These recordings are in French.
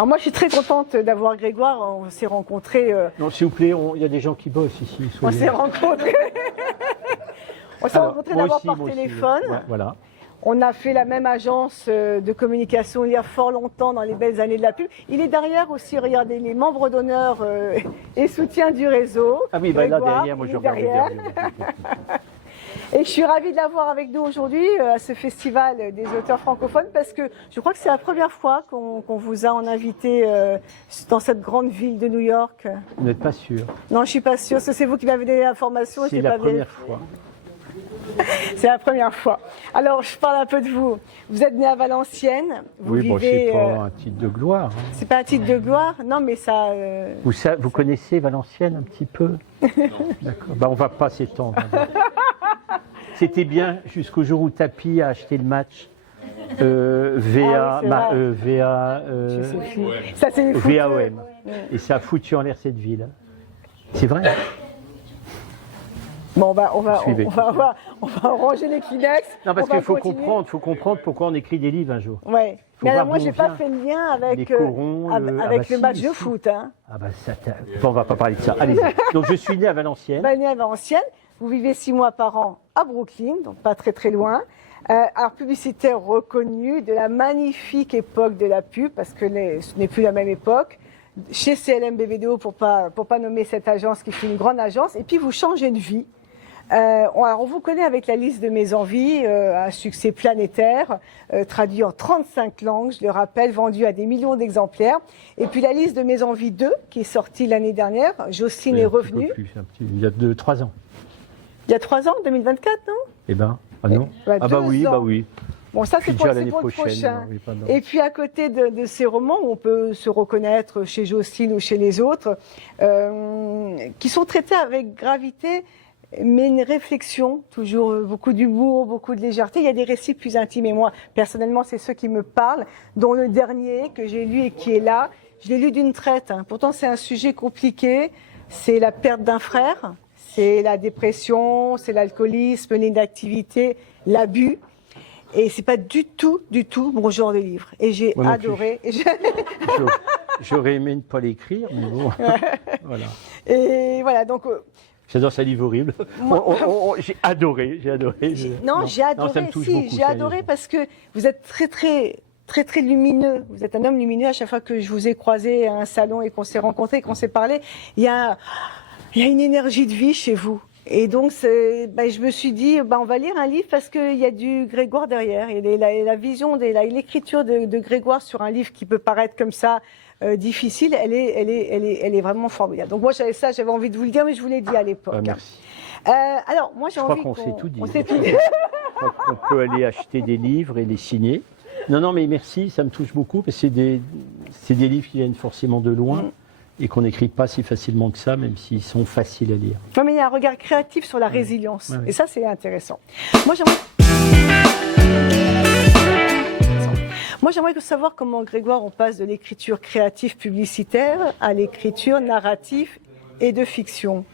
Alors moi, je suis très contente d'avoir Grégoire. On s'est rencontrés. Non, s'il vous plaît, il y a des gens qui bossent ici. On s'est rencontrés. On s'est rencontrés d'abord par aussi, téléphone. ouais, voilà. On a fait la même agence de communication il y a fort longtemps, dans les belles années de la pub. Il est derrière aussi, regardez, les membres d'honneur et soutien du réseau. Ah oui, bah là Grégoire, derrière, moi je regarde derrière. derrière. Et je suis ravie de l'avoir avec nous aujourd'hui à ce festival des auteurs francophones parce que je crois que c'est la première fois qu'on vous a en invité dans cette grande ville de New York. Vous n'êtes pas sûr? Non, je suis pas sûre. C'est vous qui m'avez donné l'information. C'est la première fois. C'est la première fois. Alors, je parle un peu de vous. Vous êtes né à Valenciennes. Vous Oui, bon, vivez. c'est pas un titre de gloire. Hein. C'est pas un titre de gloire. Non, mais ça. Vous connaissez Valenciennes un petit peu? D'accord. Bah, on va pas s'étendre. C'était bien jusqu'au jour où Tapi a acheté le match. VAOM. Et ça a foutu en l'air cette ville. C'est vrai. Bon, on va ranger les Kleenex. Non, parce qu'il faut comprendre pourquoi on écrit des livres un jour. Ouais. Mais alors moi, j'ai pas fait le lien avec le match de foot. Hein. Ah bah ça, bon, on va pas parler de ça. Allez-y. Donc je suis né à Valenciennes. Né à Valenciennes. Vous vivez 6 mois par an à Brooklyn, donc pas très très loin. Alors publicitaire reconnu de la magnifique époque de la pub, parce que ce n'est plus la même époque. Chez CLM BBDO, pour pas nommer cette agence qui fait une grande agence. Et puis vous changez de vie. Alors on vous connaît avec la liste de mes envies, un succès planétaire, traduit en 35 langues, je le rappelle, vendu à des millions d'exemplaires. Et puis la liste de mes envies 2, qui est sortie l'année dernière, Jocelyne est revenue. Il y a 3 ans. Il y a 3 ans, 2024, non? Eh ben, ah non. Ah bah oui. Bon, ça c'est pour le prochain. Et puis à côté de ces romans où on peut se reconnaître chez Jocelyne ou chez les autres, qui sont traités avec gravité, mais une réflexion, toujours beaucoup d'humour, beaucoup de légèreté. Il y a des récits plus intimes et moi, personnellement, c'est ceux qui me parlent, dont le dernier que j'ai lu et qui est là. Je l'ai lu d'une traite. Hein. Pourtant, c'est un sujet compliqué. C'est la perte d'un frère, c'est la dépression, c'est l'alcoolisme, l'inactivité, l'abus. Et c'est pas du tout mon genre de livre. Et j'ai adoré. J'aurais aimé ne pas l'écrire, mais bon. Voilà. Et voilà, donc. J'adore ce livre horrible. J'ai adoré. Non, j'ai adoré. J'ai adoré parce que vous êtes très lumineux. Vous êtes un homme lumineux. À chaque fois que je vous ai croisé à un salon et qu'on s'est rencontrés, qu'on s'est parlé, il y a une énergie de vie chez vous. Et donc, je me suis dit, on va lire un livre parce qu'il y a du Grégoire derrière. Et la vision, l'écriture de Grégoire sur un livre qui peut paraître comme ça difficile, elle est vraiment formidable. Donc moi, j'avais envie de vous le dire, mais je vous l'ai dit à l'époque. Merci. Alors, moi, j'ai envie qu'on s'est tout dit. On s'est tout dit. Je crois qu'on peut aller acheter des livres et les signer. Non, mais merci, ça me touche beaucoup parce que c'est des livres qui viennent forcément de loin. Et qu'on n'écrit pas si facilement que ça, même s'ils sont faciles à lire. Non, mais il y a un regard créatif sur la résilience. Et ça, c'est intéressant. Moi, j'aimerais savoir comment, Grégoire, on passe de l'écriture créative publicitaire à l'écriture narrative et de fiction.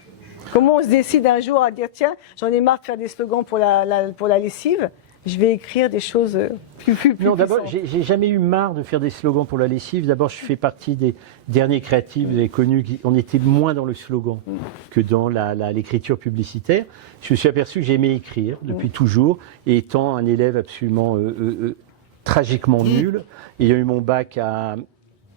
Comment on se décide un jour à dire, tiens, j'en ai marre de faire des slogans pour la lessive, je vais écrire des choses plus Non, d'abord, j'ai jamais eu marre de faire des slogans pour la lessive. D'abord, je fais partie des derniers créatifs, vous avez connu, on était moins dans le slogan que dans l'écriture publicitaire. Je me suis aperçu que j'aimais écrire depuis toujours, et étant un élève absolument tragiquement nul, ayant eu mon bac à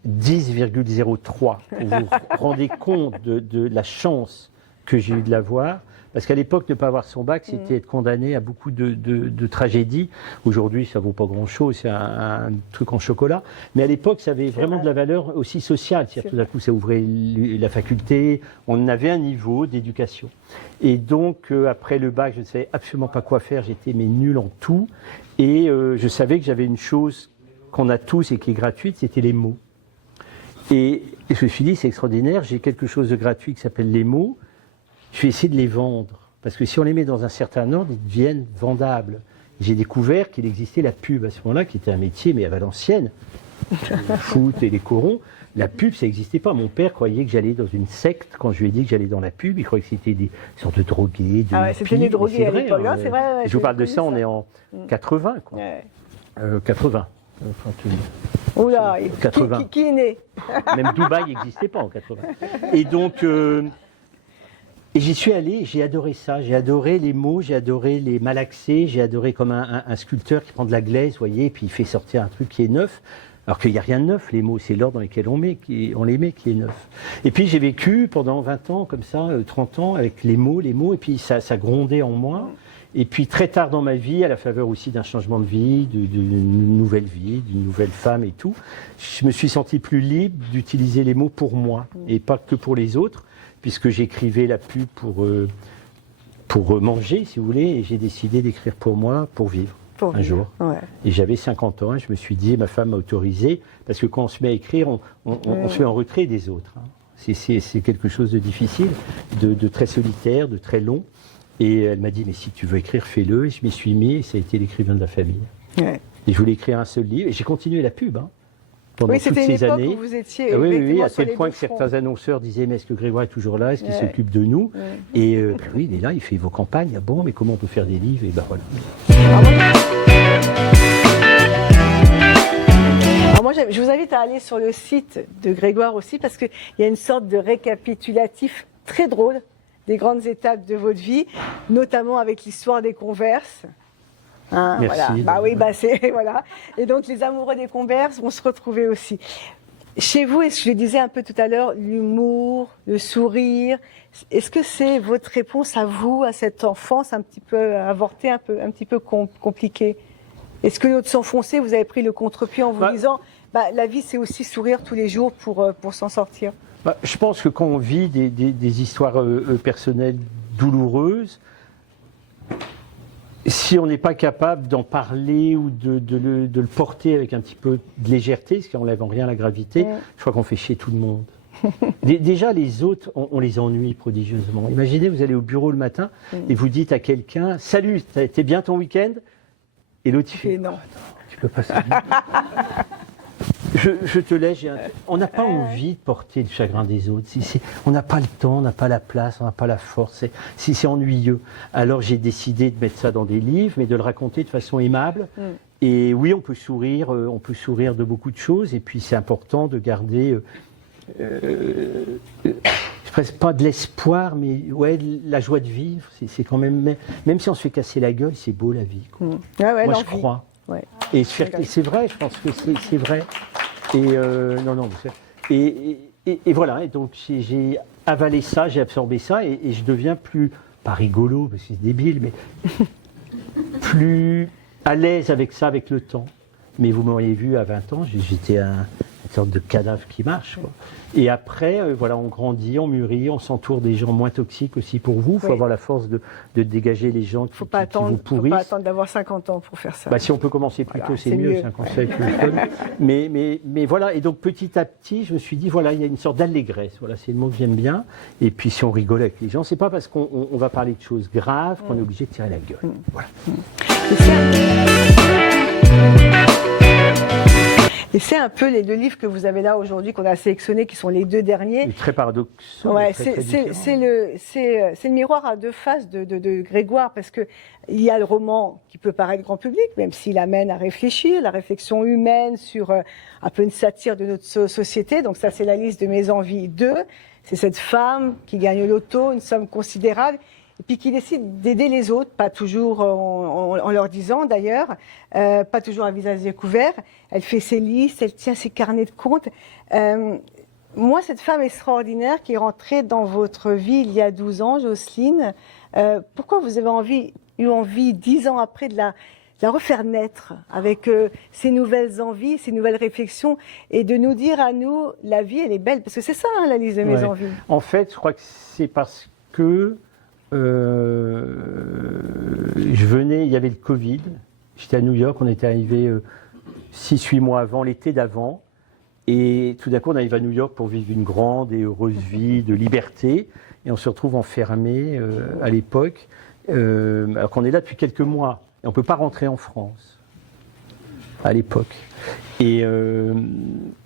10,03, vous vous rendez compte de la chance que j'ai eu de l'avoir. Parce qu'à l'époque, ne pas avoir son bac, c'était être condamné à beaucoup de tragédies. Aujourd'hui, ça vaut pas grand-chose, c'est un truc en chocolat. Mais à l'époque, ça avait vraiment de la valeur aussi sociale. C'est-à-dire, tout d'un coup, ça ouvrait la faculté, on avait un niveau d'éducation. Et donc, après le bac, je ne savais absolument pas quoi faire, j'étais nul en tout. Et je savais que j'avais une chose qu'on a tous et qui est gratuite, c'était les mots. Et je me suis dit, c'est extraordinaire, j'ai quelque chose de gratuit qui s'appelle les mots. Je vais essayer de les vendre, parce que si on les met dans un certain ordre, ils deviennent vendables. J'ai découvert qu'il existait la pub à ce moment-là, qui était un métier, mais à Valenciennes, le foot et les corons, la pub, ça n'existait pas. Mon père croyait que j'allais dans une secte. Quand je lui ai dit que j'allais dans la pub, il croyait que c'était des sortes de drogués, de c'était des drogués à l'époque, c'est vrai. Je vous parle de ça, on est en 80, quoi. 80. Oula, 80. Qui est né? Même Dubaï n'existait pas en 80. Et donc, et j'y suis allé, j'ai adoré ça. J'ai adoré les mots, j'ai adoré les malaxés, j'ai adoré comme un sculpteur qui prend de la glaise, vous voyez, puis il fait sortir un truc qui est neuf. Alors qu'il n'y a rien de neuf, les mots, c'est l'ordre dans lequel on les met qui est neuf. Et puis j'ai vécu pendant 20 ans, comme ça, 30 ans, avec les mots, et puis ça grondait en moi. Et puis très tard dans ma vie, à la faveur aussi d'un changement de vie, d'une nouvelle vie, d'une nouvelle femme et tout, je me suis senti plus libre d'utiliser les mots pour moi, et pas que pour les autres, puisque j'écrivais la pub pour manger, si vous voulez, et j'ai décidé d'écrire pour moi, pour vivre. Un jour. Ouais. Et j'avais 50 ans et je me suis dit, ma femme m'a autorisé, parce que quand on se met à écrire, on se met en retrait des autres. Hein. C'est quelque chose de difficile, de très solitaire, de très long. Et elle m'a dit, mais si tu veux écrire, fais-le. Et je m'y suis mis, et ça a été l'écrivain de la famille. Ouais. Et je voulais écrire un seul livre, et j'ai continué la pub. Hein, pendant toutes ces années. Où vous étiez oui, à tel point que certains annonceurs disaient, mais est-ce que Grégoire est toujours là? Est-ce qu'il s'occupe de nous? Et oui, il est là, il fait vos campagnes. Ah bon, mais comment on peut faire des livres? Et ben voilà. Alors moi, je vous invite à aller sur le site de Grégoire aussi, parce qu'il y a une sorte de récapitulatif très drôle des grandes étapes de votre vie, notamment avec l'histoire des Converse. Hein, merci. Voilà. Bah oui, bah c'est voilà. Et donc les amoureux des Converse vont se retrouver aussi. Chez vous, et je le disais un peu tout à l'heure, l'humour, le sourire, est-ce que c'est votre réponse à vous, à cette enfance un petit peu avortée, un petit peu compliquée? Est-ce que au lieu de s'enfoncer, vous avez pris le contre-pied en vous disant, la vie c'est aussi sourire tous les jours pour s'en sortir? Je pense que quand on vit des histoires personnelles douloureuses, si on n'est pas capable d'en parler ou de le porter avec un petit peu de légèreté, ce qui n'enlève en rien la gravité, je crois qu'on fait chier tout le monde. Déjà, les autres, on les ennuie prodigieusement. Imaginez, vous allez au bureau le matin et vous dites à quelqu'un « Salut, t'es bien ton week-end ?» Et l'autre, il fait « Non, tu peux pas ça. » Je te laisse. On n'a pas envie de porter le chagrin des autres. On n'a pas le temps, on n'a pas la place, on n'a pas la force. C'est ennuyeux. Alors j'ai décidé de mettre ça dans des livres, mais de le raconter de façon aimable. Et oui, on peut sourire de beaucoup de choses. Et puis c'est important de garder, presque pas de l'espoir, mais la joie de vivre. C'est quand même si on se fait casser la gueule, c'est beau la vie. Quoi. Moi, je crois. Ouais. Et c'est vrai, je pense que c'est vrai. Et et voilà. Et donc j'ai avalé ça, j'ai absorbé ça, et je deviens plus, pas rigolo, parce que c'est débile, mais plus à l'aise avec ça, avec le temps. Mais vous m'auriez vu à 20 ans, j'étais une sorte de cadavre qui marche, quoi. Et après, on grandit, on mûrit, on s'entoure des gens moins toxiques aussi pour vous. Il faut avoir la force de dégager les gens qui vous pourrissent. Il ne faut pas attendre d'avoir 50 ans pour faire ça. Si on peut commencer plus tôt, c'est mieux, c'est un conseil que je donne. Mais voilà, et donc petit à petit, je me suis dit, il y a une sorte d'allégresse. Voilà, c'est le mot que j'aime bien. Et puis si on rigole avec les gens, c'est pas parce qu'on va parler de choses graves qu'on est obligé de tirer la gueule. Voilà. Et c'est un peu les deux livres que vous avez là aujourd'hui, qu'on a sélectionnés, qui sont les deux derniers. C'est très paradoxal. Ouais, c'est le miroir à deux faces de Grégoire, parce que il y a le roman qui peut paraître grand public, même s'il amène à réfléchir, la réflexion humaine sur un peu une satire de notre société. Donc ça, c'est la liste de mes envies 2. C'est cette femme qui gagne au loto, une somme considérable, et puis qui décide d'aider les autres, pas toujours en leur disant d'ailleurs, pas toujours à visage découvert. Elle fait ses listes, elle tient ses carnets de comptes. Moi, cette femme extraordinaire qui est rentrée dans votre vie il y a 12 ans, Jocelyne, pourquoi vous avez eu envie, 10 ans après, de la refaire naître avec ses nouvelles envies, ses nouvelles réflexions, et de nous dire à nous, la vie, elle est belle, parce que c'est ça, hein, la liste de mes envies. En fait, je crois que c'est parce que il y avait le Covid, j'étais à New York, on était arrivé 6-8 mois avant, l'été d'avant, et tout d'un coup on arrive à New York pour vivre une grande et heureuse vie de liberté, et on se retrouve enfermé à l'époque, alors qu'on est là depuis quelques mois, et on ne peut pas rentrer en France, à l'époque. Et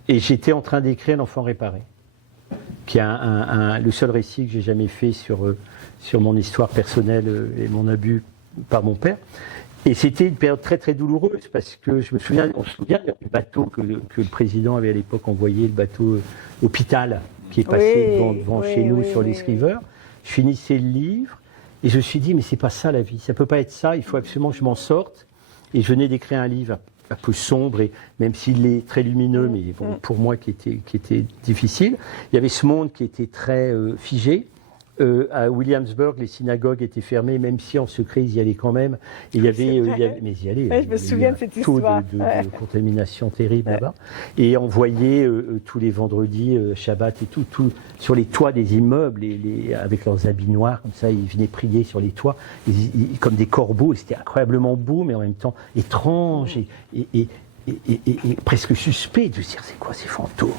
j'étais en train d'écrire L'Enfant réparé, qui est le seul récit que j'ai jamais fait sur mon histoire personnelle et mon abus par mon père. Et c'était une période très très douloureuse parce que on se souvient du bateau que le président avait à l'époque envoyé, le bateau hôpital qui est passé devant chez nous sur les Rivers. Je finissais le livre et je me suis dit mais c'est pas ça la vie, ça peut pas être ça, il faut absolument que je m'en sorte. Et je venais d'écrire un livre un peu sombre, et même s'il est très lumineux, mais bon, pour moi qui était difficile. Il y avait ce monde qui était très figé. À Williamsburg, les synagogues étaient fermées, même si en secret ils y allaient quand même. Et il y avait, mais ils y allaient. Ouais, je me souviens de cette taux histoire. de contamination terrible là-bas. Et on voyait tous les vendredis, Shabbat et tout, sur les toits des immeubles, avec leurs habits noirs, comme ça, ils venaient prier sur les toits, comme des corbeaux. C'était incroyablement beau, mais en même temps étrange et presque suspect de se dire c'est quoi ces fantômes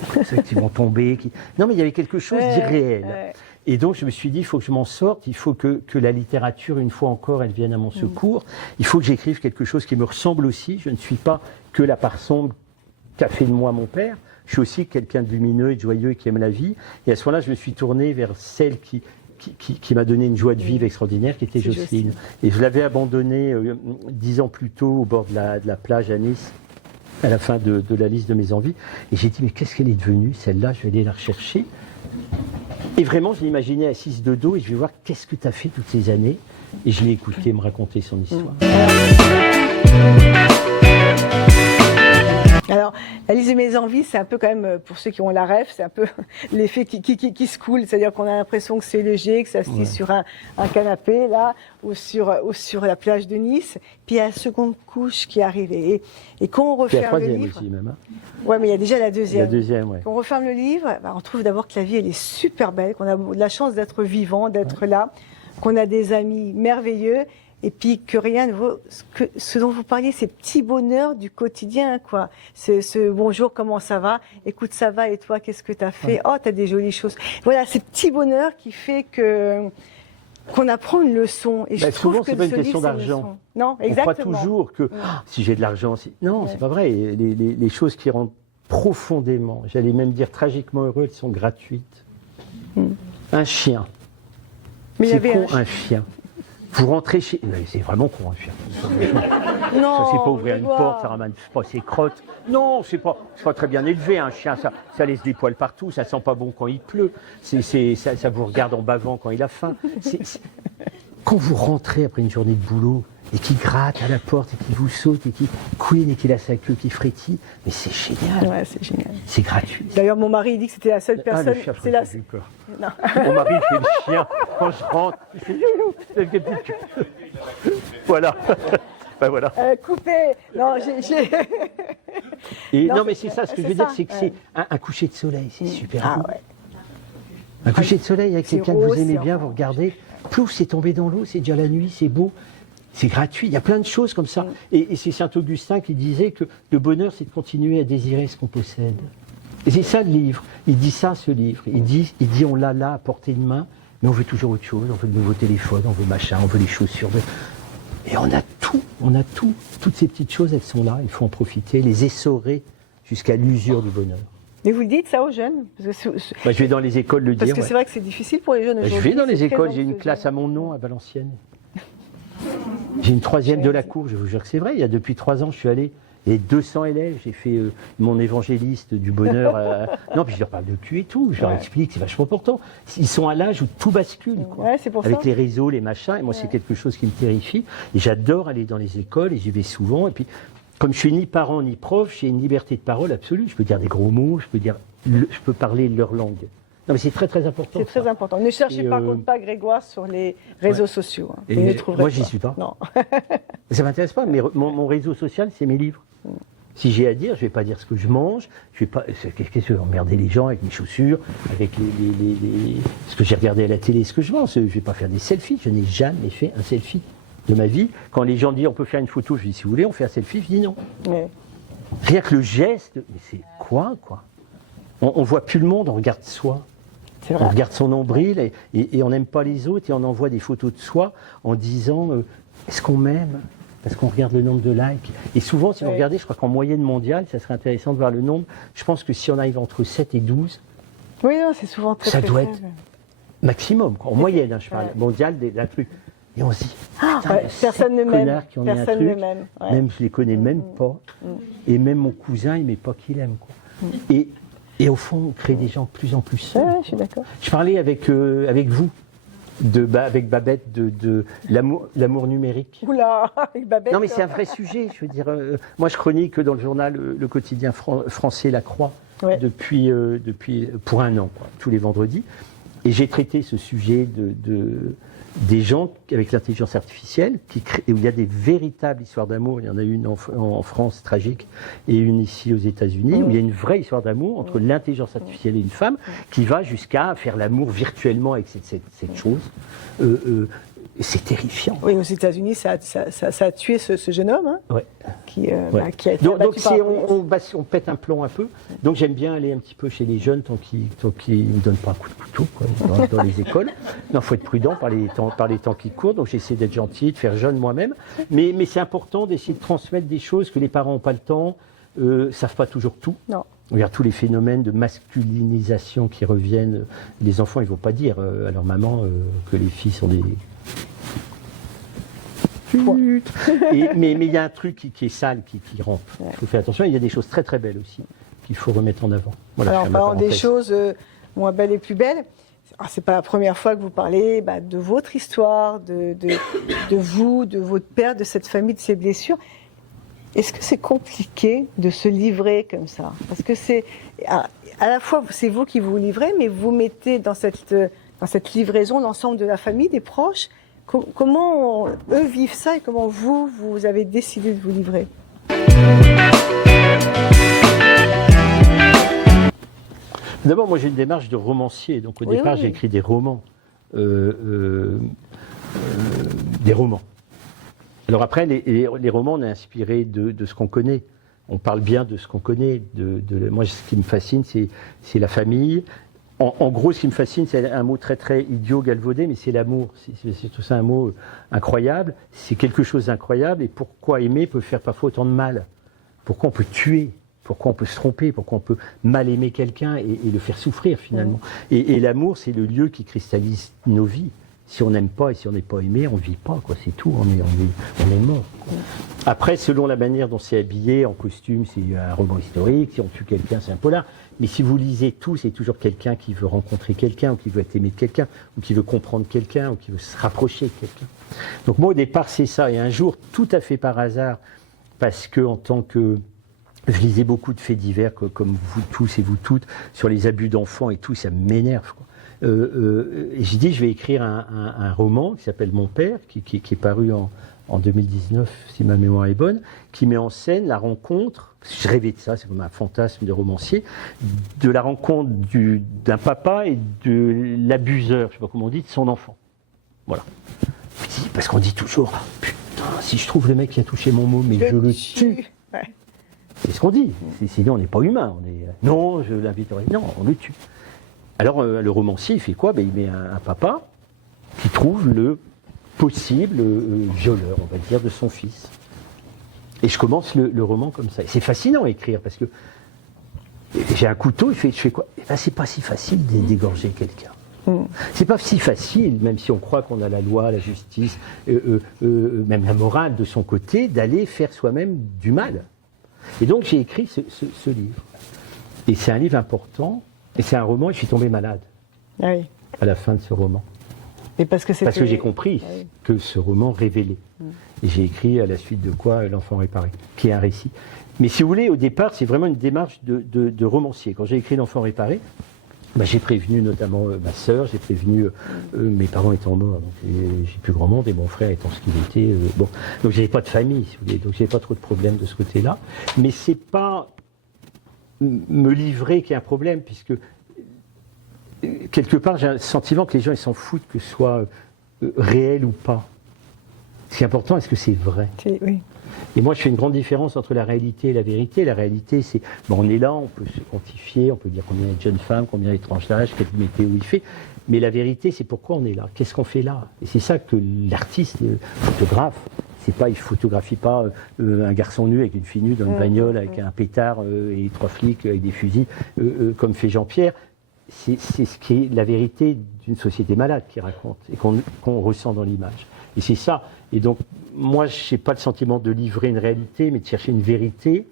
qui vont tomber. Non, mais il y avait quelque chose d'irréel. Et donc, je me suis dit, il faut que je m'en sorte, il faut que la littérature, une fois encore, elle vienne à mon secours. Il faut que j'écrive quelque chose qui me ressemble aussi. Je ne suis pas que la part sombre qu'a fait de moi mon père. Je suis aussi quelqu'un de lumineux et de joyeux et qui aime la vie. Et à ce moment-là, je me suis tourné vers celle qui m'a donné une joie de vivre extraordinaire, qui était Jocelyne. Et je l'avais abandonnée 10 ans plus tôt au bord de la plage à Nice, à la fin de la liste de mes envies. Et j'ai dit, mais qu'est-ce qu'elle est devenue, celle-là? Je vais aller la rechercher. Et vraiment, je l'imaginais assise de dos et je vais voir qu'est-ce que tu as fait toutes ces années. Et je l'ai écouté me raconter son histoire. Alors, la liste de mes envies, c'est un peu quand même, pour ceux qui ont la rêve, c'est un peu l'effet qui se coule. C'est-à-dire qu'on a l'impression que c'est léger, que ça se lit sur un canapé, là, ou sur la plage de Nice. Puis il y a la seconde couche qui arrive. Et quand on referme le livre... aussi, même. Hein. Ouais, mais il y a déjà la deuxième. La deuxième, ouais. Quand on referme le livre, on trouve d'abord que la vie, elle est super belle, qu'on a de la chance d'être vivant, d'être là, qu'on a des amis merveilleux. Et puis que rien ne vaut ce dont vous parliez, ces petits bonheurs du quotidien, quoi. Ce bonjour, comment ça va? Écoute, ça va, et toi, qu'est-ce que tu as fait? Oh, tu as des jolies choses. Voilà, ces petits bonheurs qui fait qu'on apprend une leçon. Et je souvent, trouve que c'est pas une ce question livre, d'argent. Non, On exactement. croit toujours que si j'ai de l'argent, non, c'est pas vrai. Les choses qui rendent profondément, j'allais même dire tragiquement heureux, elles sont gratuites. Un chien. Mais c'est con, un chien. Vous rentrez chez... C'est vraiment con, un chien. Non, ça, c'est pas ouvrir une porte, ça ramène pas ses crottes. Non, c'est pas très bien élevé, un chien. Ça laisse des poils partout, ça sent pas bon quand il pleut. Ça vous regarde en bavant quand il a faim. Quand vous rentrez après une journée de boulot et qu'il gratte à la porte et qu'il vous saute et qu'il couine et qu'il a sa queue qui frétille, mais c'est génial. Ouais, c'est génial. C'est gratuit. D'ailleurs, mon mari, il dit que c'était la seule personne... Le chien, c'est la... j'ai eu peur. Non. Mon mari fait le chien. Quand je rentre, il fait voilà. Ben voilà. Coupé. Non, j'ai... Non, mais c'est ça. Ce que je veux dire, c'est que c'est un coucher de soleil. C'est super beau. Ouais. Un coucher de soleil avec quelqu'un que vous aimez bien, enfin... vous regardez. Plouf, c'est tombé dans l'eau, c'est déjà la nuit, c'est beau. C'est gratuit. Il y a plein de choses comme ça. Et c'est Saint-Augustin qui disait que le bonheur, c'est de continuer à désirer ce qu'on possède. Et c'est ça le livre. Il dit ça, ce livre. Il dit on l'a là à portée de main, mais on veut toujours autre chose. On veut de nouveaux téléphones, on veut machin, on veut les chaussures. Et on a tout. Toutes ces petites choses, elles sont là. Il faut en profiter, les essorer jusqu'à l'usure du bonheur. Mais vous le dites ça aux jeunes? Parce que je vais dans les écoles le dire. Parce que c'est vrai que c'est difficile pour les jeunes aujourd'hui. Je vais dans les écoles, j'ai une classe à mon nom à Valenciennes. J'ai une 3e de la cour, je vous jure que c'est vrai. Il y a depuis 3 ans, je suis allé, il y a 200 élèves, j'ai fait mon évangéliste du bonheur. Non, puis je leur parle de cul et tout, je leur explique, c'est vachement important. Ils sont à l'âge où tout bascule, quoi. Ouais, c'est pour avec ça. les réseaux, les machins, et moi c'est quelque chose qui me terrifie. Et j'adore aller dans les écoles, et j'y vais souvent. Et puis, comme je suis ni parent ni prof, j'ai une liberté de parole absolue. Je peux dire des gros mots, je peux parler leur langue. Non, mais c'est très très important. C'est très important. Ne cherchez par contre pas Grégoire sur les réseaux sociaux. Hein. Et moi, j'y suis pas. Non. Ça m'intéresse pas, mais mon réseau social, c'est mes livres. Si j'ai à dire, je vais pas dire ce que je mange, je vais pas. Qu'est-ce que je vais emmerder les gens avec mes chaussures, avec ce que j'ai regardé à la télé, ce que je mange. Je vais pas faire des selfies. Je n'ai jamais fait un selfie de ma vie. Quand les gens disent on peut faire une photo, je dis si vous voulez, on fait un selfie, je dis non. Ouais. Rien que le geste, mais c'est quoi on voit plus le monde, on regarde soi. On regarde son nombril et on n'aime pas les autres et on envoie des photos de soi en disant est-ce qu'on m'aime? Parce qu'on regarde le nombre de likes. Et souvent, si vous regardez, je crois qu'en moyenne mondiale, ça serait intéressant de voir le nombre. Je pense que si on arrive entre 7 et 12, oui, non, c'est souvent très, ça très doit être maximum. En moyenne, je parle. Mondial, la truc. Et on se dit, personne ne m'aime. Personne ne m'aime. Ouais. Même je les connais même pas. Et même mon cousin, il m'aime pas qu'il aime. Quoi. Et au fond, on crée des gens de plus en plus seuls. Ouais, je suis d'accord. Je parlais avec vous, avec Babette, de l'amour numérique. Oula, avec Babette. Non, mais c'est un vrai sujet. Je veux dire, moi, je chronique dans le journal le quotidien français La Croix depuis pour un an, quoi, tous les vendredis. Et j'ai traité ce sujet des gens avec l'intelligence artificielle, où il y a des véritables histoires d'amour. Il y en a une en France tragique et une ici aux États-Unis, où il y a une vraie histoire d'amour entre l'intelligence artificielle et une femme qui va jusqu'à faire l'amour virtuellement avec cette chose. C'est terrifiant. Oui, aux États-Unis, ça a tué ce jeune homme qui a été donc si on pète un plomb un peu. Donc j'aime bien aller un petit peu chez les jeunes tant qu'ils ne me donnent pas un coup de couteau quoi, dans les écoles. Non, il faut être prudent par les temps qui courent. Donc j'essaie d'être gentil, de faire jeune moi-même. Mais c'est important d'essayer de transmettre des choses que les parents n'ont pas le temps, savent pas toujours tout. Non. Regarde tous les phénomènes de masculinisation qui reviennent. Les enfants, ils ne vont pas dire à leur maman que les filles sont des... mais il y a un truc qui est sale, qui rampe. Il faut faire attention. Il y a des choses très très belles aussi qu'il faut remettre en avant. Voilà, alors, en parlant des choses moins belles et plus belles, c'est pas la première fois que vous parlez de votre histoire, de vous, de votre père, de cette famille, de ses blessures. Est-ce que c'est compliqué de se livrer comme ça? Parce que c'est à la fois c'est vous qui vous livrez, mais vous mettez dans cette livraison l'ensemble de la famille, des proches. Comment eux vivent ça et comment vous avez décidé de vous livrer? D'abord, moi j'ai une démarche de romancier. Donc au départ, j'ai écrit des romans. Des romans. Alors après, les romans, on est inspiré de ce qu'on connaît. On parle bien de ce qu'on connaît. Moi, ce qui me fascine, c'est la famille. En gros, ce qui me fascine, c'est un mot très très idiot, galvaudé, mais c'est l'amour. C'est tout ça un mot incroyable. C'est quelque chose d'incroyable. Et pourquoi aimer peut faire parfois autant de mal? Pourquoi on peut tuer? Pourquoi on peut se tromper? Pourquoi on peut mal aimer quelqu'un et le faire souffrir finalement? Et l'amour, c'est le lieu qui cristallise nos vies. Si on n'aime pas et si on n'est pas aimé, on ne vit pas, quoi. C'est tout, on est mort. Quoi. Après, selon la manière dont c'est habillé, en costume, c'est un roman historique. Si on tue quelqu'un, c'est un polar. Mais si vous lisez tout, c'est toujours quelqu'un qui veut rencontrer quelqu'un, ou qui veut être aimé de quelqu'un, ou qui veut comprendre quelqu'un, ou qui veut se rapprocher de quelqu'un. Donc moi, au départ, c'est ça. Et un jour, tout à fait par hasard, parce que en tant que... Je lisais beaucoup de faits divers, comme vous tous et vous toutes, sur les abus d'enfants et tout, ça m'énerve, quoi. J'ai dit, je vais écrire un roman qui s'appelle Mon père, qui est paru en 2019, si ma mémoire est bonne, qui met en scène la rencontre, je rêvais de ça, c'est comme un fantasme de romancier, de la rencontre d'un papa et de l'abuseur, je ne sais pas comment on dit, de son enfant. Voilà. Parce qu'on dit toujours, putain, si je trouve le mec qui a touché mon môme, mais je le tue. Ouais. C'est ce qu'on dit, sinon on n'est pas humain. Non, je l'inviterai, non, on le tue. Alors le romancier, il fait quoi? Il met un papa qui trouve le possible violeur, on va dire, de son fils. Et je commence le roman comme ça. Et c'est fascinant à écrire parce que j'ai un couteau, je fais quoi? C'est pas si facile d'égorger quelqu'un. C'est pas si facile, même si on croit qu'on a la loi, la justice, même la morale de son côté, d'aller faire soi-même du mal. Et donc j'ai écrit ce livre. Et c'est un livre important. Et c'est un roman, et je suis tombé malade à la fin de ce roman. Et parce que j'ai compris que ce roman révélait. Et j'ai écrit à la suite de quoi L'enfant réparé, qui est un récit. Mais si vous voulez, au départ, c'est vraiment une démarche de romancier. Quand j'ai écrit L'enfant réparé, j'ai prévenu notamment ma sœur, j'ai prévenu mes parents étant morts, donc j'ai plus grand monde, et mon frère étant ce qu'il était. Donc j'avais pas de famille, si vous voulez, donc j'avais pas trop de problèmes de ce côté-là. Mais c'est pas me livrer qui est un problème, puisque quelque part j'ai un sentiment que les gens ils s'en foutent que ce soit réel ou pas. Ce qui est important, est-ce que c'est vrai? Oui. Et moi je fais une grande différence entre la réalité et la vérité. La réalité c'est, on est là, on peut se quantifier, on peut dire combien il y a de jeunes femmes, combien il y a de tranches d'âge, quelle météo il fait, mais la vérité c'est pourquoi on est là, qu'est-ce qu'on fait là? Et c'est ça que l'artiste, le photographe, c'est pas, il photographie pas un garçon nu avec une fille nue dans une bagnole avec un pétard et 3 flics avec des fusils, comme fait Jean-Pierre. C'est ce qui est la vérité d'une société malade qui raconte et qu'on ressent dans l'image. Et c'est ça. Et donc, moi, je n'ai pas le sentiment de livrer une réalité, mais de chercher une vérité,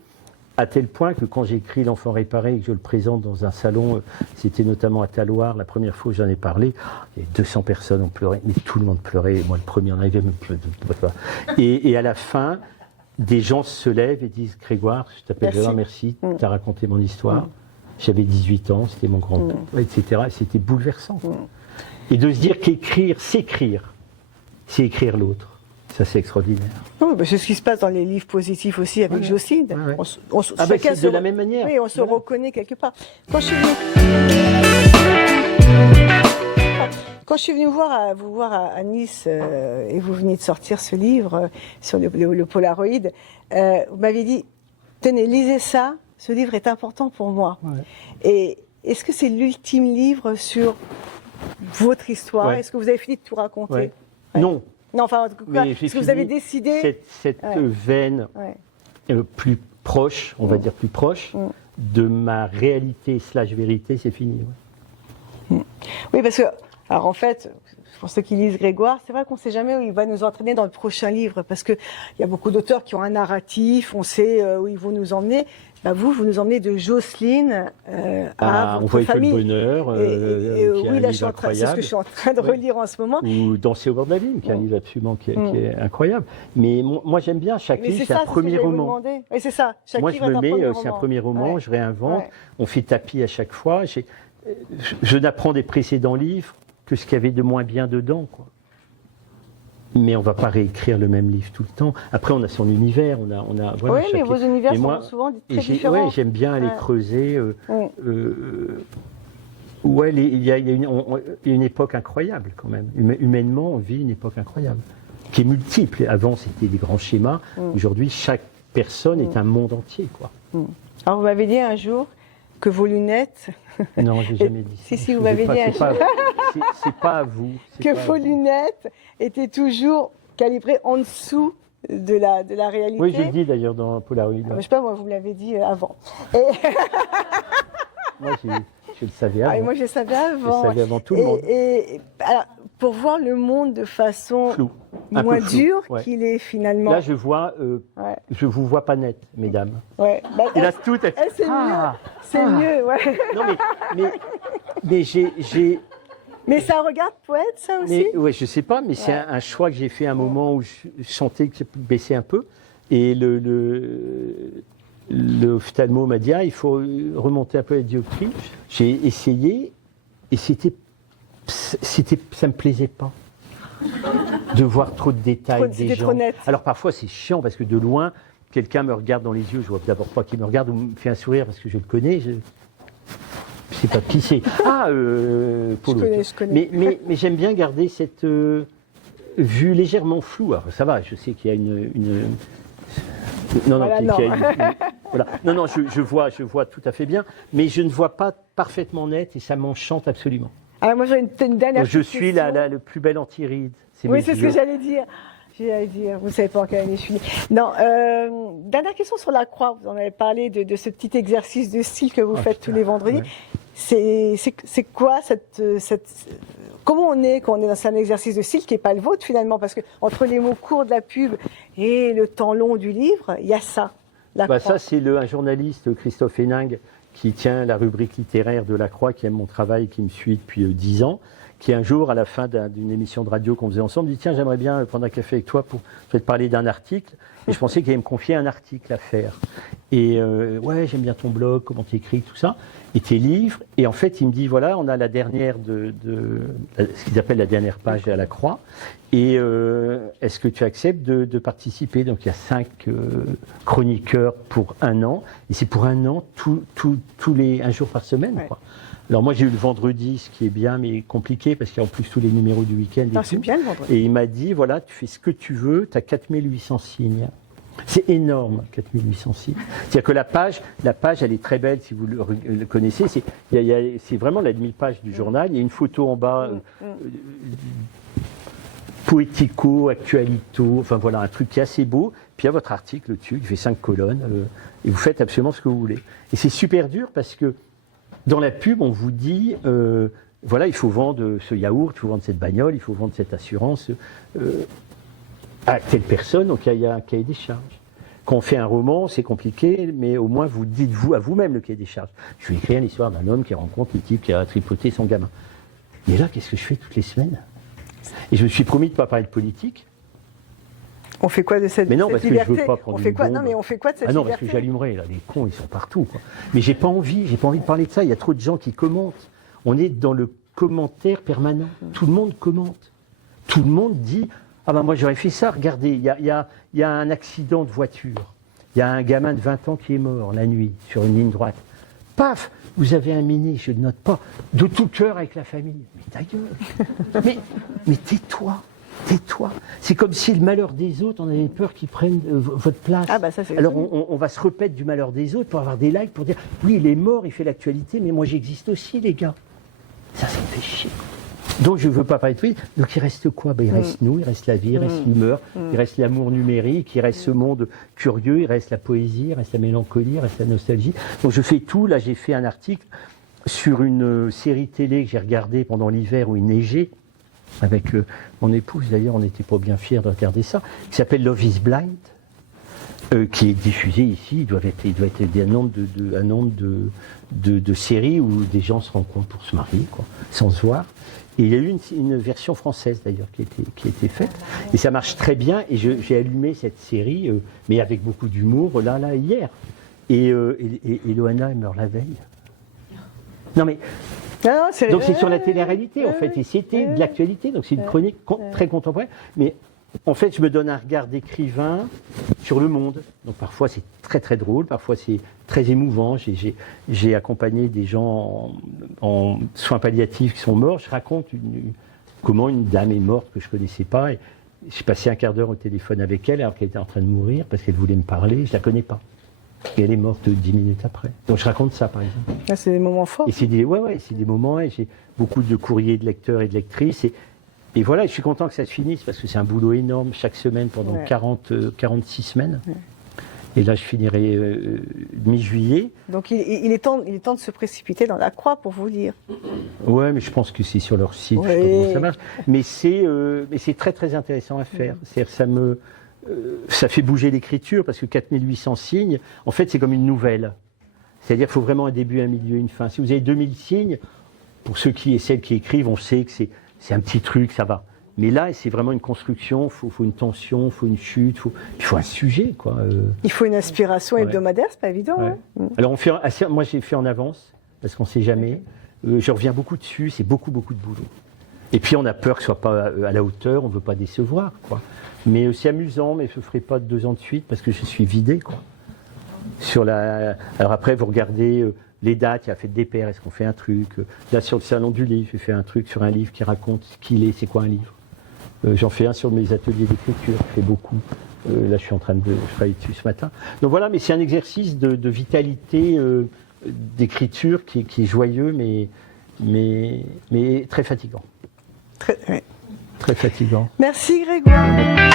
à tel point que quand j'ai écrit L'Enfant réparé et que je le présente dans un salon, c'était notamment à Taloir, la première fois que j'en ai parlé, il y a 200 personnes ont pleuré, mais tout le monde pleurait, moi le premier en arrivait, et à la fin, des gens se lèvent et disent « Grégoire, je t'appelle Grégoire, merci, tu as raconté mon histoire, j'avais 18 ans, c'était mon grand-père, etc. » Et c'était bouleversant. Et de se dire qu'écrire, c'est écrire l'autre. Ça, c'est extraordinaire. Oui, c'est ce qui se passe dans les livres positifs aussi avec Jocelyne. C'est de la même manière. Oui, on se reconnaît quelque part. Quand je suis venue vous voir à Nice, et vous veniez de sortir ce livre sur le Polaroid, vous m'avez dit, tenez, lisez ça, ce livre est important pour moi. Ouais. Et est-ce que c'est l'ultime livre sur votre histoire? Est-ce que vous avez fini de tout raconter? Non. Non, enfin, en tout cas, est-ce que vous avez décidé... Cette veine plus proche, on va dire plus proche, de ma réalité / vérité, c'est fini. Oui, parce que, alors en fait, pour ceux qui lisent Grégoire, c'est vrai qu'on ne sait jamais où il va nous entraîner dans le prochain livre, parce qu'il y a beaucoup d'auteurs qui ont un narratif, on sait où ils vont nous emmener. Bah vous nous emmenez de Jocelyne à votre famille. On voit le bonheur, oui, là, c'est ce que je suis en train de relire en ce moment. Ou Danser au bord de la ligne, qui est un livre absolument qui est incroyable. Mais moi, j'aime bien chaque livre, c'est un premier roman. Oui, c'est ça. Chaque moi, je me mets, c'est un premier roman, je réinvente, on fait tapis à chaque fois. Je n'apprends des précédents livres que ce qu'il y avait de moins bien dedans, quoi. Mais on ne va pas réécrire le même livre tout le temps. Après, on a son univers, voilà, oui, mais vos univers sont souvent très différents. Oui, j'aime bien aller creuser. Il y a une époque incroyable quand même. Humainement, on vit une époque incroyable, qui est multiple. Avant, c'était des grands schémas. Aujourd'hui, chaque personne est un monde entier, quoi. Alors, vous m'avez dit un jour que vos lunettes... Non, j'ai jamais dit ça. Si, vous m'avez dit un jour... C'est pas à vous. Que vos lunettes étaient toujours calibrées en dessous de la réalité. Oui, je le dis d'ailleurs dans Polaroid. Je sais pas, moi, vous me l'avez dit avant. Et... Moi, je le savais avant. Moi, je le savais avant. Je le savais avant tout le monde. Alors, pour voir le monde de façon flou. Moins dure qu'il est finalement. Là, je vous vois pas net, mesdames. Ouais. Bah, et là, tout est... c'est mieux. C'est mieux, ouais. Non, mais j'ai... Mais c'est un regard poète, ça aussi. Oui, je sais pas, mais c'est un choix que j'ai fait à un moment où je sentais que ça baissait un peu. Et l'ophtalmo m'a dit, il faut remonter un peu la dioptrie. J'ai essayé et ça me plaisait pas de voir trop de détails des gens. Trop net. Alors parfois c'est chiant parce que de loin, quelqu'un me regarde dans les yeux, je vois d'abord pas qu'il me regarde ou me fait un sourire parce que je le connais. Je sais pas qui c'est. Polo. Je connais. Mais j'aime bien garder cette vue légèrement floue. Alors, ça va, je sais qu'il y a une... Non, je vois tout à fait bien, mais je ne vois pas parfaitement net et ça m'enchante absolument. Alors moi j'ai une dernière question. Je suis le plus bel anti-rides. Oui, c'est ce que j'allais dire. Vous ne savez pas en quelle année je suis née. Non, dernière question sur la croix. Vous en avez parlé de ce petit exercice de style que vous faites tous les vendredis. Ouais. C'est quoi comment on est quand on est dans un exercice de style qui n'est pas le vôtre finalement? Parce que entre les mots courts de la pub et le temps long du livre, il y a ça. Ça, c'est un journaliste, Christophe Héningue, qui tient la rubrique littéraire de La Croix, qui aime mon travail, qui me suit depuis 10 ans, qui un jour, à la fin d'une émission de radio qu'on faisait ensemble, dit « Tiens, j'aimerais bien prendre un café avec toi pour te parler d'un article. » Et je pensais qu'il allait me confier un article à faire. Et j'aime bien ton blog, comment tu écris, tout ça, et tes livres. Et en fait, il me dit, voilà, on a la dernière ce qu'ils appellent la dernière page à La Croix. Et est-ce que tu acceptes de participer? Donc il y a 5 chroniqueurs pour 1 an. Et c'est pour 1 an, un jour par semaine, quoi. Alors moi j'ai eu le vendredi, ce qui est bien mais compliqué parce qu'il y a en plus tous les numéros du week-end. C'est bien le vendredi. Et il m'a dit, voilà, tu fais ce que tu veux, tu as 4800 signes. C'est énorme, 4800 signes. C'est-à-dire que la page, elle est très belle si vous le connaissez. C'est vraiment la demi-page du journal. Il y a une photo en bas, poético, actualito, enfin voilà, un truc qui est assez beau. Puis il y a votre article dessus, qui fait 5 colonnes, et vous faites absolument ce que vous voulez. Et c'est super dur parce que dans la pub, on vous dit, voilà, il faut vendre ce yaourt, il faut vendre cette bagnole, il faut vendre cette assurance. à telle personne, donc il y a un cahier des charges. Quand on fait un roman, c'est compliqué, mais au moins vous dites-vous à vous-même le cahier des charges. Je vais écrire l'histoire d'un homme qui rencontre le type qui a tripoté son gamin. Mais là, qu'est-ce que je fais toutes les semaines? Et je me suis promis de ne pas parler de politique. On fait quoi de cette liberté? Mais non, parce que je veux pas prendre une bombe. Non, mais on fait quoi de cette liberté? Ah non, parce que j'allumerai, là, les cons, ils sont partout, quoi. Mais j'ai pas envie de parler de ça. Il y a trop de gens qui commentent. On est dans le commentaire permanent. Tout le monde commente. Tout le monde dit, ah ben moi j'aurais fait ça, regardez, il y a un accident de voiture. Il y a un gamin de 20 ans qui est mort la nuit, sur une ligne droite. Paf, vous avez un miné, je ne note pas, de tout cœur avec la famille. Mais ta gueule. mais tais-toi. Tais-toi. C'est comme si le malheur des autres, on avait peur qu'ils prennent votre place. Ah bah ça, c'est alors on va se repaître du malheur des autres pour avoir des likes, pour dire oui, il est mort, il fait l'actualité, mais moi j'existe aussi, les gars. Ça me fait chier. Donc je ne veux pas parler de tout. Donc il reste quoi? Il reste nous, il reste la vie, il reste l'humeur, il reste l'amour numérique, il reste ce monde curieux, il reste la poésie, il reste la mélancolie, il reste la nostalgie. Donc je fais tout. Là j'ai fait un article sur une série télé que j'ai regardée pendant l'hiver où il neigeait. Avec mon épouse, d'ailleurs, on n'était pas bien fiers de regarder ça, qui s'appelle Love is Blind, qui est diffusé ici. Il doit être un nombre de séries où des gens se rencontrent pour se marier, quoi, sans se voir. Et il y a eu une version française, d'ailleurs, qui a été faite. Et ça marche très bien. Et j'ai allumé cette série, mais avec beaucoup d'humour, là, hier. Et Loana, elle meurt la veille. Non, mais... donc c'est sur la télé-réalité en fait, et c'était de l'actualité, donc c'est une chronique très contemporaine, mais en fait je me donne un regard d'écrivain sur le monde, donc parfois c'est très très drôle, parfois c'est très émouvant, j'ai accompagné des gens en soins palliatifs qui sont morts, je raconte comment une dame est morte que je ne connaissais pas, et j'ai passé un quart d'heure au téléphone avec elle alors qu'elle était en train de mourir parce qu'elle voulait me parler, je ne la connais pas. Et elle est morte 10 minutes après. Donc je raconte ça, par exemple. Ah, c'est des moments forts. Et c'est des moments, et j'ai beaucoup de courriers de lecteurs et de lectrices. Et voilà, je suis content que ça se finisse, parce que c'est un boulot énorme, chaque semaine, pendant 46 semaines. Ouais. Et là, je finirai mi-juillet. Donc il est temps de se précipiter dans la croix, pour vous dire. Ouais, mais je pense que c'est sur leur site, je sais pas comment ça marche. Mais c'est très très intéressant à faire. C'est-à-dire, ça fait bouger l'écriture, parce que 4800 signes, en fait, c'est comme une nouvelle. C'est-à-dire qu'il faut vraiment un début, un milieu, une fin. Si vous avez 2000 signes, pour ceux et celles qui écrivent, on sait que c'est un petit truc, ça va. Mais là, c'est vraiment une construction, il faut une tension, il faut une chute, il faut un sujet, quoi. Il faut une inspiration hebdomadaire, c'est pas évident. Ouais. Hein. Alors, moi, j'ai fait en avance, parce qu'on ne sait jamais. Je reviens beaucoup dessus, c'est beaucoup de boulot. Et puis, on a peur que ce ne soit pas à la hauteur, on ne veut pas décevoir, quoi. Mais c'est amusant, mais je ne ferai pas 2 ans de suite parce que je suis vidé, quoi. Alors après, vous regardez les dates, il y a Fête des Pères, est-ce qu'on fait un truc? Là, sur le Salon du Livre, j'ai fait un truc sur un livre qui raconte ce qu'il est, c'est quoi un livre. J'en fais un sur mes ateliers d'écriture, je fais beaucoup. Là, je suis en train de travailler dessus ce matin. Donc voilà, mais c'est un exercice de vitalité d'écriture qui est joyeux, mais très fatigant. Très fatigant. Merci Grégoire.